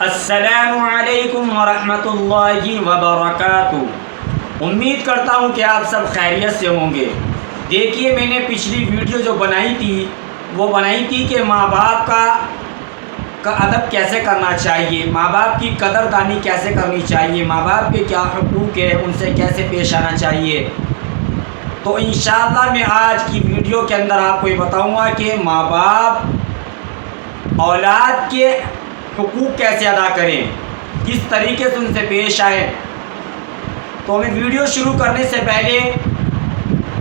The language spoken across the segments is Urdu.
السلام علیکم ورحمۃ اللہ وبرکاتہ۔ امید کرتا ہوں کہ آپ سب خیریت سے ہوں گے۔ دیکھیے، میں نے پچھلی ویڈیو جو بنائی تھی وہ بنائی تھی کہ ماں باپ کا ادب کیسے کرنا چاہیے، ماں باپ کی قدر دانی کیسے کرنی چاہیے، ماں باپ کے کیا حقوق ہے، ان سے کیسے پیش آنا چاہیے۔ تو انشاءاللہ میں آج کی ویڈیو کے اندر آپ کو یہ بتاؤں گا کہ ماں باپ اولاد کے حقوق کیسے ادا کریں، کس طریقے سے ان سے پیش آئیں۔ تو میں ویڈیو شروع کرنے سے پہلے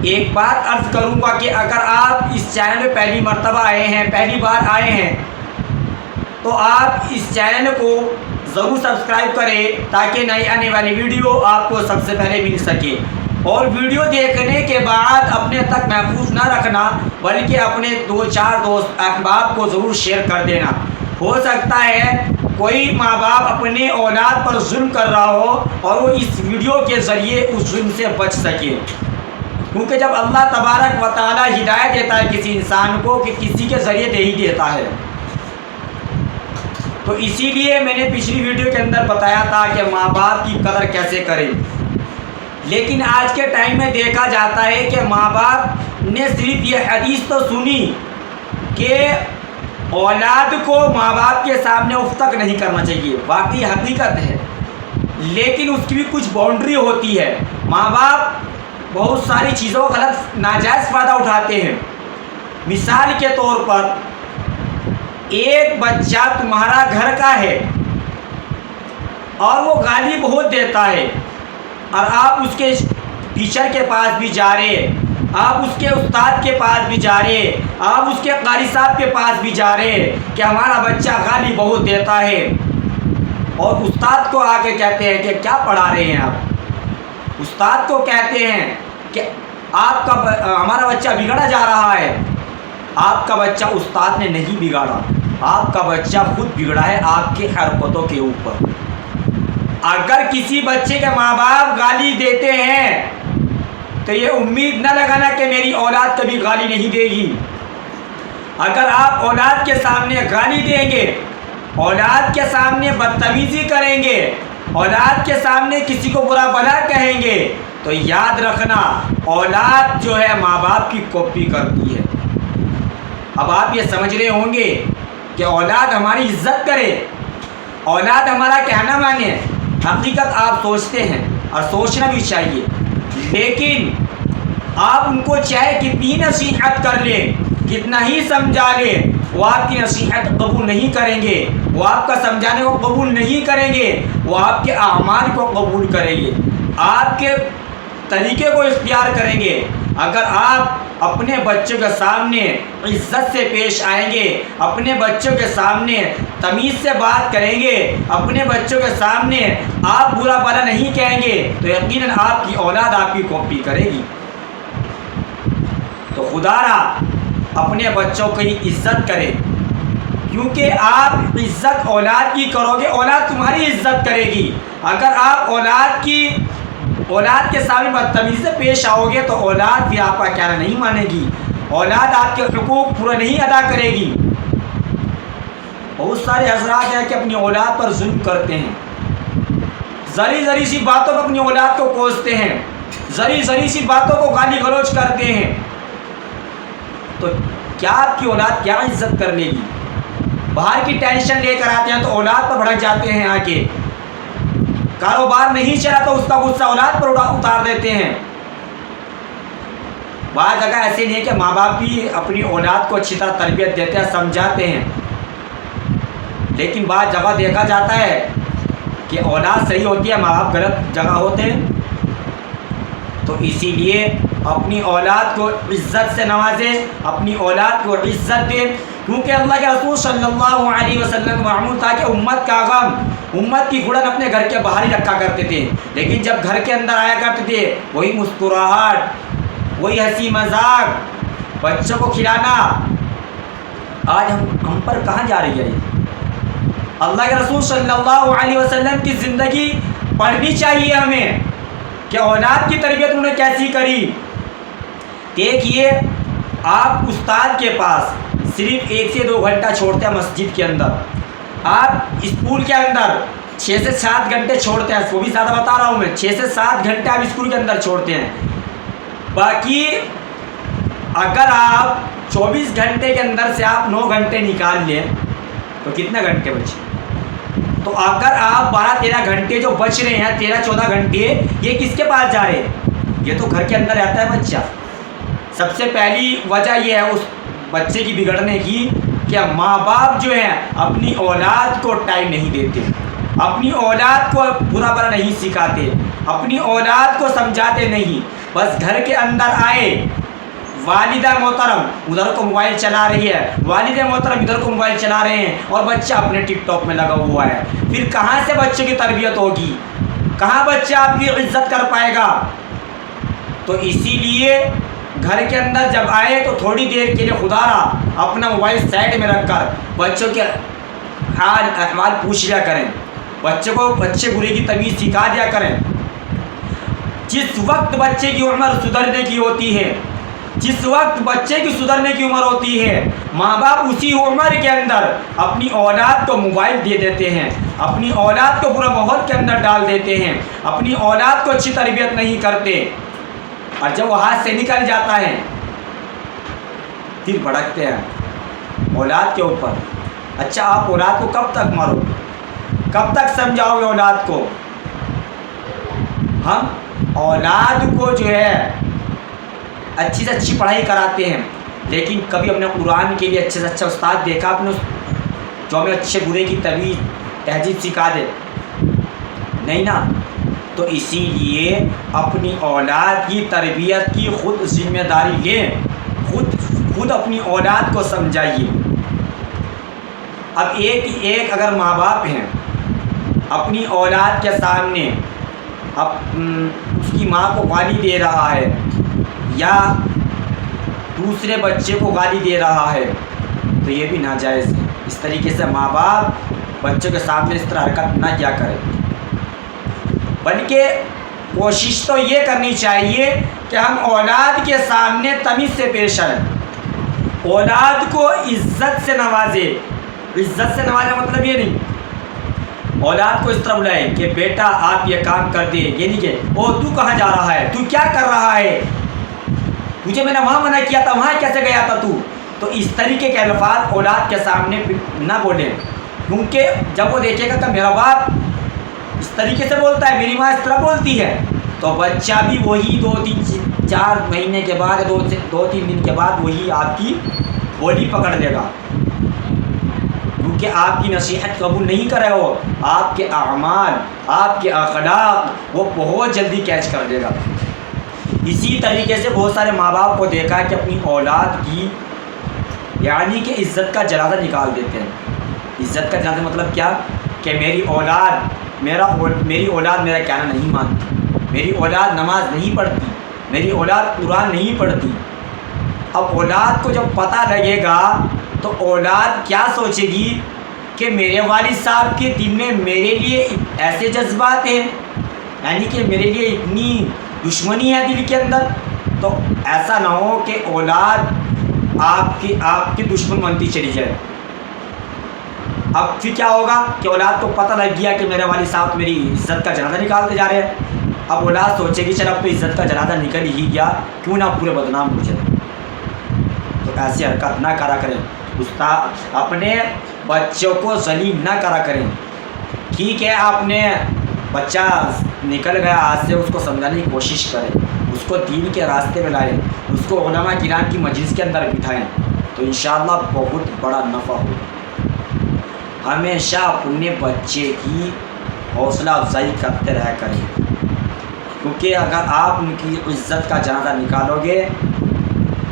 ایک بات عرض کروں گا کہ اگر آپ اس چینل میں پہلی مرتبہ آئے ہیں، پہلی بار آئے ہیں، تو آپ اس چینل کو ضرور سبسکرائب کریں تاکہ نئی آنے والی ویڈیو آپ کو سب سے پہلے مل سکے۔ اور ویڈیو دیکھنے کے بعد اپنے تک محفوظ نہ رکھنا بلکہ اپنے 2-4 دوست احباب کو ضرور شیئر کر دینا۔ ہو سکتا ہے کوئی ماں باپ اپنے اولاد پر ظلم کر رہا ہو اور وہ اس ویڈیو کے ذریعے اس ظلم سے بچ سکے، کیونکہ جب اللہ تبارک و تعالی ہدایت دیتا ہے کسی انسان کو کہ کسی کے ذریعے دے ہی دیتا ہے۔ تو اسی لیے میں نے پچھلی ویڈیو کے اندر بتایا تھا کہ ماں باپ کی قدر کیسے کریں۔ لیکن آج کے ٹائم میں دیکھا جاتا ہے کہ ماں باپ نے صرف یہ حدیث تو سنی کہ اولاد کو ماں باپ کے سامنے اف تک نہیں کرنا چاہیے، واقعی حقیقت ہے، لیکن اس کی بھی کچھ باؤنڈری ہوتی ہے۔ ماں باپ بہت ساری چیزوں کا غلط ناجائز فائدہ اٹھاتے ہیں۔ مثال کے طور پر ایک بچہ تمہارا گھر کا ہے اور وہ گالی بہت دیتا ہے، اور آپ اس کے ٹیچر کے پاس بھی جا رہے، آپ اس کے استاد کے پاس بھی جا رہے، آپ اس کے قاری صاحب کے پاس بھی جا رہے کہ ہمارا بچہ گالی بہت دیتا ہے، اور استاد کو آ کے کہتے ہیں کہ کیا پڑھا رہے ہیں آپ، استاد کو کہتے ہیں کہ ہمارا بچہ بگڑا جا رہا ہے۔ آپ کا بچہ استاد نے نہیں بگاڑا، آپ کا بچہ خود بگڑا ہے آپ کی حرکتوں کے اوپر۔ اگر کسی بچے کے ماں باپ گالی دیتے ہیں تو یہ امید نہ لگانا کہ میری اولاد کبھی گالی نہیں دے گی۔ اگر آپ اولاد کے سامنے گالی دیں گے، اولاد کے سامنے بدتمیزی کریں گے، اولاد کے سامنے کسی کو برا بھلا کہیں گے، تو یاد رکھنا اولاد جو ہے ماں باپ کی کاپی کرتی ہے۔ اب آپ یہ سمجھ رہے ہوں گے کہ اولاد ہماری عزت کرے، اولاد ہمارا کہنا مانے۔ حقیقت آپ سوچتے ہیں اور سوچنا بھی چاہیے، لیکن آپ ان کو چاہے کتنی نصیحت کر لیں، کتنا ہی سمجھا لیں، وہ آپ کی نصیحت قبول نہیں کریں گے، وہ آپ کا سمجھانے کو قبول نہیں کریں گے، وہ آپ کے اعمال کو قبول کریں گے، آپ کے طریقے کو اختیار کریں گے۔ اگر آپ اپنے بچوں کے سامنے عزت سے پیش آئیں گے، اپنے بچوں کے سامنے تمیز سے بات کریں گے، اپنے بچوں کے سامنے آپ برا بھلا نہیں کہیں گے، تو یقیناً آپ کی اولاد آپ کی کاپی کرے گی۔ تو خدا را اپنے بچوں کی عزت کرے، کیونکہ آپ عزت اولاد کی کرو گے، اولاد تمہاری عزت کرے گی۔ اگر آپ اولاد کے سامنے بدتمیزی سے پیش آؤ گے تو اولاد بھی آپ کا کہنا نہیں مانے گی، اولاد آپ کے حقوق پورا نہیں ادا کرے گی۔ بہت سارے حضرات ہیں کہ اپنی اولاد پر ظلم کرتے ہیں، ذری سی باتوں پر اپنی اولاد کو کوستے ہیں، ذری سی باتوں کو گالی گلوچ کرتے ہیں، تو کیا آپ کی اولاد کیا عزت کر لے گی؟ باہر کی ٹینشن لے کر آتے ہیں تو اولاد پر بھڑک جاتے ہیں، آ کے کاروبار نہیں چلا تو اس کا غصہ اولاد پر اتار دیتے ہیں۔ بعض جگہ ایسے نہیں ہے کہ ماں باپ بھی اپنی اولاد کو اچھی طرح تربیت دیتے ہیں، سمجھاتے ہیں، لیکن بعض جگہ دیکھا جاتا ہے کہ اولاد صحیح ہوتی ہے، ماں باپ غلط جگہ ہوتے ہیں۔ تو اسی لیے اپنی اولاد کو عزت سے نوازیں، اپنی اولاد کو عزت دیں، کیونکہ اللہ کے رسول صلی اللہ علیہ وسلم معمول تھا کہ امت کا غم، امت کی گھڑن اپنے گھر کے باہر ہی رکھا کرتے تھے، لیکن جب گھر کے اندر آیا کرتے تھے وہی مسکراہٹ، وہی ہنسی مذاق، بچوں کو کھلانا۔ آج ہم پر کہاں جا رہی ہے یہ؟ اللہ کے رسول صلی اللہ علیہ وسلم کی زندگی پڑھنی چاہیے ہمیں کہ اولاد کی تربیت انہوں نے کیسی کری۔ دیکھیے، آپ استاد کے پاس صرف 1 سے 2 گھنٹہ چھوڑتے ہیں مسجد کے اندر، آپ اسکول کے اندر 6 سے 7 گھنٹے چھوڑتے ہیں، وہ بھی زیادہ بتا رہا ہوں میں، 6 سے 7 گھنٹے آپ اسکول کے اندر چھوڑتے ہیں. باقی اگر آپ 24 گھنٹے کے اندر سے آپ 9 گھنٹے نکال لیں تو کتنے گھنٹے بچے؟ تو اگر آپ 12-13 گھنٹے جو بچ رہے ہیں، 13-14 گھنٹے، یہ کس کے پاس جا رہے ہیں؟ یہ تو گھر کے اندر رہتا ہے بچہ. سب سے پہلی وجہ یہ ہے اس بچے کی بگڑنے کی کہ ماں باپ جو ہیں اپنی اولاد کو ٹائم نہیں دیتے، اپنی اولاد کو برا بھلا نہیں سکھاتے، اپنی اولاد کو سمجھاتے نہیں. بس گھر کے اندر آئے، والدہ محترم ادھر کو موبائل چلا رہی ہے، والد محترم ادھر کو موبائل چلا رہے ہیں، اور بچہ اپنے ٹک ٹاک میں لگا ہوا ہے. پھر کہاں سے بچے کی تربیت ہوگی؟ کہاں بچہ آپ کی عزت کر پائے گا؟ تو اسی لیے گھر کے اندر جب آئے تو تھوڑی دیر کے لیے خدا را اپنا موبائل سائڈ میں رکھ کر بچوں کے حال احوال پوچھ لیا کریں، بچے کو اچھے برے کی تمیز سکھا دیا کریں. جس وقت بچے کی عمر سدھرنے کی ہوتی ہے، جس وقت بچے کی سدھرنے کی عمر ہوتی ہے، ماں باپ اسی عمر کے اندر اپنی اولاد کو موبائل دے دیتے ہیں، اپنی اولاد کو برا ماحول کے اندر ڈال دیتے ہیں، اپنی اولاد کو اچھی تربیت نہیں کرتے، اور جب وہ ہاتھ سے نکل جاتا ہے پھر بھڑکتے ہیں اولاد کے اوپر. اچھا آپ اولاد کو کب تک مارو گے؟ کب تک سمجھاؤ گے اولاد کو؟ ہم اولاد کو جو ہے اچھی سے اچھی پڑھائی کراتے ہیں، لیکن کبھی اپنے قرآن کے لیے اچھے سے اچھا استاد دیکھا اپنے جو ہمیں اچھے برے کی تہذیب سکھا دے؟ نہیں نا. تو اسی لیے اپنی اولاد کی تربیت کی خود ذمہ داری لیں، خود اپنی اولاد کو سمجھائیے. اب ایک اگر ماں باپ ہیں اپنی اولاد کے سامنے اس کی ماں کو گالی دے رہا ہے یا دوسرے بچے کو گالی دے رہا ہے تو یہ بھی ناجائز ہے. اس طریقے سے ماں باپ بچوں کے سامنے اس طرح حرکت نہ کیا کرے، بلکہ کوشش تو یہ کرنی چاہیے کہ ہم اولاد کے سامنے تمیز سے پیش آئیں، اولاد کو عزت سے نوازے. عزت سے نوازے مطلب یہ نہیں اولاد کو اس طرح بلائے کہ بیٹا آپ یہ کام کر دے، یہ نہیں کہ او تو کہاں جا رہا ہے، تو کیا کر رہا ہے، تجھے میں نے وہاں منع کیا تھا، وہاں کیسے گیا تھا تو. تو اس طریقے کے الفاظ اولاد کے سامنے نہ بولیں، کیونکہ جب وہ دیکھے گا کہ میرا باپ اس طریقے سے بولتا ہے، میری ماں اس طرح بولتی ہے، تو بچہ بھی وہی 2-4 مہینے کے بعد 2-3 دن کے بعد وہی آپ کی بولی پکڑ لے گا، کیونکہ آپ کی نصیحت قبول نہیں کرے وہ آپ کے اعمال، آپ کے اخلاق وہ بہت جلدی کیچ کر دے گا. اسی طریقے سے بہت سارے ماں باپ کو دیکھا ہے کہ اپنی اولاد کی یعنی کہ عزت کا جنازہ نکال دیتے ہیں. عزت کا جنازہ مطلب کیا کہ میری اولاد میرا کہنا نہیں مانتی، میری اولاد نماز نہیں پڑھتی، میری اولاد قرآن نہیں پڑھتی. اب اولاد کو جب پتہ لگے گا تو اولاد کیا سوچے گی کہ میرے والد صاحب کے دل میں میرے لیے ایسے جذبات ہیں، یعنی کہ میرے لیے اتنی دشمنی ہے دل کے اندر. تو ایسا نہ ہو کہ اولاد آپ کی دشمن بنتی چلی جائے. اب پھر کیا ہوگا کہ اولاد کو پتہ لگ گیا کہ میرے والد صاحب میری عزت کا جنازہ نکالتے جا رہے ہیں. اب اولاد سوچے گی چل اب تو عزت کا جنازہ نکل ہی گیا، کیوں نہ پورے بدنام ہو جائے. تو ایسی حرکت نہ کرا کریں، اپنے بچوں کو ذلیل نہ کرا کریں. ٹھیک ہے آپ نے بچہ نکل گیا ہاتھ سے، اس کو سمجھانے کی کوشش کریں، اس کو دین کے راستے میں لائیں، اس کو علماء کرام کی مجلس کے اندر بٹھائیں، تو انشاءاللہ بہت بڑا نفع ہوگا. ہمیشہ اپنے بچے کی حوصلہ افزائی کرتے رہا کریں، کیونکہ اگر آپ ان کی عزت کا جنازہ نکالو گے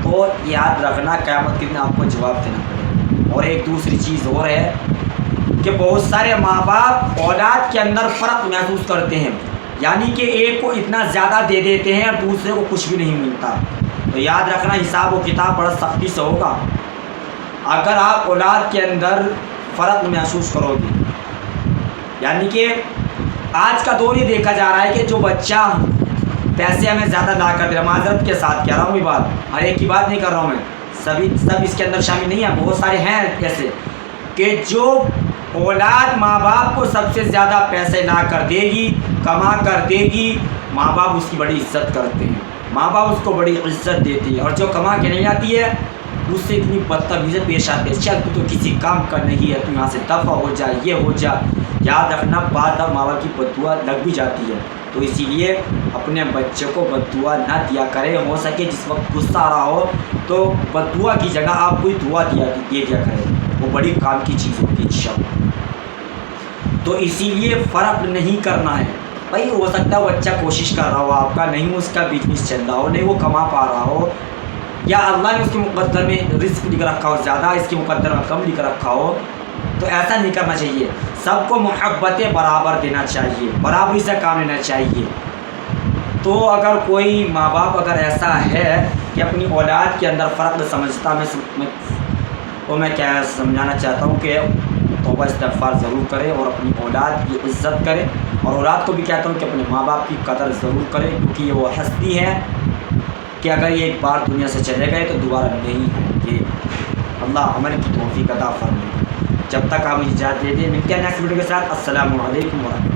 تو یاد رکھنا قیامت کے دن آپ کو جواب دینا پڑے گا. اور ایک دوسری چیز اور ہے کہ بہت سارے ماں باپ اولاد کے اندر فرق محسوس کرتے ہیں، یعنی کہ ایک کو اتنا زیادہ دے دیتے ہیں اور دوسرے کو کچھ بھی نہیں ملتا. تو یاد رکھنا حساب و کتاب بڑا سختی سے ہوگا. اگر آپ اولاد کے اندر فرق محسوس کرو گے، یعنی کہ آج کا دور یہ دیکھا جا رہا ہے کہ جو بچہ پیسے ہمیں زیادہ لا کر دے رہا، معذرت کے ساتھ کہہ رہا ہوں، یہ بات ہر ایک کی بات نہیں کر رہا ہوں میں، سب اس کے اندر شامل نہیں ہیں، بہت سارے ہیں ایسے کہ جو اولاد ماں باپ کو سب سے زیادہ پیسے لا کر دے گی، کما کر دے گی، ماں باپ اس کی بڑی عزت کرتے ہیں، ماں باپ اس کو بڑی عزت دیتی ہے، اور جو کما کے نہیں آتی ہے اس سے اتنی بدتمیزی پیش آتی ہے، چل تو کسی کام کا نہیں ہے، تو یہاں سے دفع ہو جائے، یہ ہو جا۔ یاد رکھنا بعد اب ماں باپ کی بد دعا لگ بھی جاتی ہے، تو اسی لیے اپنے بچے کو بد دعا نہ دیا کرے۔ ہو سکے جس وقت غصہ آ رہا ہو تو بد دعا کی جگہ آپ کوئی دعا دے دیا کرے، وہ بڑی کام کی چیز ہوتی ہے انشاءاللہ۔ تو اسی لیے فرق نہیں کرنا ہے۔ بھائی ہو سکتا ہے وہ بچہ کوشش کر رہا ہو آپ کا، نہیں اس کا بزنس چل رہا ہو، نہیں وہ کما پا رہا ہو، یا اللہ نے اس کے مقدر میں رزق لکھ رکھا ہو زیادہ، اس کے مقدر میں کم لکھ رکھا ہو، تو ایسا نہیں کرنا چاہیے۔ سب کو محبت برابر دینا چاہیے، برابری سے کام لینا چاہیے۔ تو اگر کوئی ماں باپ اگر ایسا ہے کہ اپنی اولاد کے اندر فرق سمجھتا، میں کیا سمجھانا چاہتا ہوں کہ توبہ استغفار ضرور کرے اور اپنی اولاد کی عزت کرے، اور اولاد کو بھی کہتا ہوں کہ اپنے ماں باپ کی قدر ضرور کرے، کیونکہ یہ وہ ہستی ہے کہ اگر یہ ایک بار دنیا سے چلے گئے تو دوبارہ نہیں ہے۔ یہ اللہ عمل کی توفیق عطا فرمائے۔ جب تک آپ مجھے اجازت دے دیں، ملتے ہیں نیکسٹ ویڈیو کے ساتھ۔ السلام علیکم ورحمۃ اللہ۔